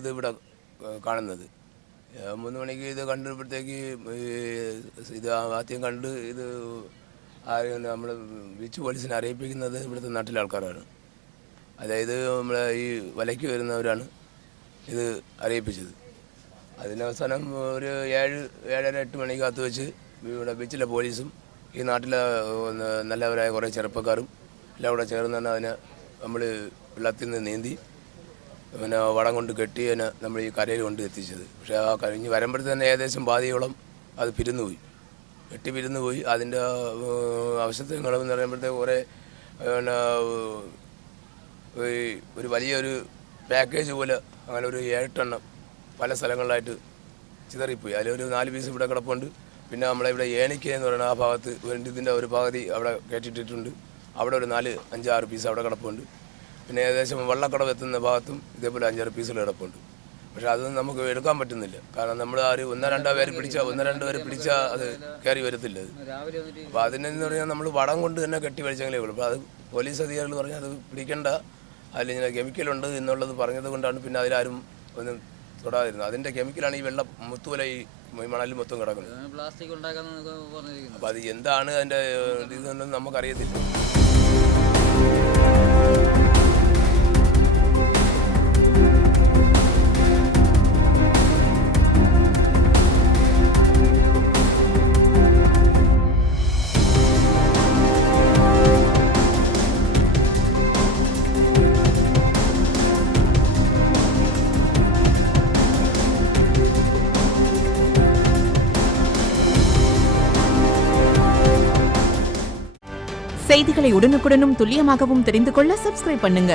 ഇത് ഇവിടെ കാണുന്നത്. 3 മണിക്ക് ഇത് കണ്ടപ്പോഴത്തേക്ക് ഇത് ആദ്യം കണ്ട് ഇത് നമ്മൾ ബീച്ച് പോലീസിനെ അറിയിപ്പിക്കുന്നത് ഇവിടുത്തെ നാട്ടിലെ ആൾക്കാരാണ്. അതായത് നമ്മളെ ഈ വലയ്ക്ക് വരുന്നവരാണ് ഇത് അറിയിപ്പിച്ചത്. അതിനവസാനം ഒരു 7-8 മണിക്കകത്ത് വെച്ച് ഇവിടെ ബീച്ചിലെ പോലീസും ഈ നാട്ടിലെ നല്ലവരായ കുറേ ചെറുപ്പക്കാരും എല്ലാം കൂടെ ചേർന്നാണ് അതിനെ നമ്മൾ വെള്ളത്തിൽ നിന്ന് നീന്തി പിന്നെ വടം കൊണ്ട് കെട്ടി അതിനെ നമ്മൾ ഈ കരയിൽ കൊണ്ട് എത്തിച്ചത്. പക്ഷേ ആ കഴിഞ്ഞ് വരുമ്പോഴത്തേന് ഏകദേശം പാതിയോളം അത് പിരിന്നുപോയി, കെട്ടി പിരിന്നുപോയി. അതിൻ്റെ അവശതകളെന്ന് പറയുമ്പോഴത്തേക്ക് കുറേ പിന്നെ ഒരു വലിയൊരു പാക്കേജ് പോലെ അങ്ങനെ ഒരു 8 എണ്ണം പല സ്ഥലങ്ങളിലായിട്ട് ചിതറിപ്പോയി. അതിലൊരു 4 പീസ് ഇവിടെ കിടപ്പുണ്ട്. പിന്നെ നമ്മളിവിടെ ഏണിക്ക എന്ന് പറയുന്ന ആ ഭാഗത്ത് ഇതിൻ്റെ ഒരു പകുതി അവിടെ കയറ്റിയിട്ടിട്ടുണ്ട്. അവിടെ ഒരു 4-5-6 പീസ് അവിടെ കിടപ്പുണ്ട്. പിന്നെ ഏകദേശം വള്ളക്കടവ് എത്തുന്ന ഭാഗത്തും ഇതേപോലെ 5-6 പീസുകൾ കിടപ്പുണ്ട്. പക്ഷെ അതൊന്നും നമുക്ക് എടുക്കാൻ പറ്റുന്നില്ല. കാരണം നമ്മൾ ആ ഒരു 1-2 പേര് പിടിച്ചാൽ അത് കയറി വരത്തില്ല. അപ്പോൾ അതിനെന്ന് പറഞ്ഞാൽ നമ്മൾ വടം കൊണ്ട് തന്നെ കെട്ടി വലിച്ചെങ്കിലേ ഉള്ളൂ. അപ്പോൾ അത് പോലീസ് അധികാരികൾ പറഞ്ഞാൽ അത് പിടിക്കേണ്ട, അതിലിങ്ങനെ കെമിക്കലുണ്ട് എന്നുള്ളത് പറഞ്ഞത് കൊണ്ടാണ് പിന്നെ അതിലാരും ഒന്നും തൊടാതിരുന്നത്. അതിൻ്റെ കെമിക്കലാണ് ഈ വെള്ളം മുത്തുപോലെ ഈ മണലിൽ മൊത്തം കിടക്കുന്നത്. അപ്പോൾ അത് എന്താണ് അതിൻ്റെ ഇതൊന്നും നമുക്കറിയത്തില്ല. செய்திகளை உடனுக்குடனும் துல்லியமாகவும் தெரிந்து கொள்ள சப்ஸ்கிரைப் பண்ணுங்க.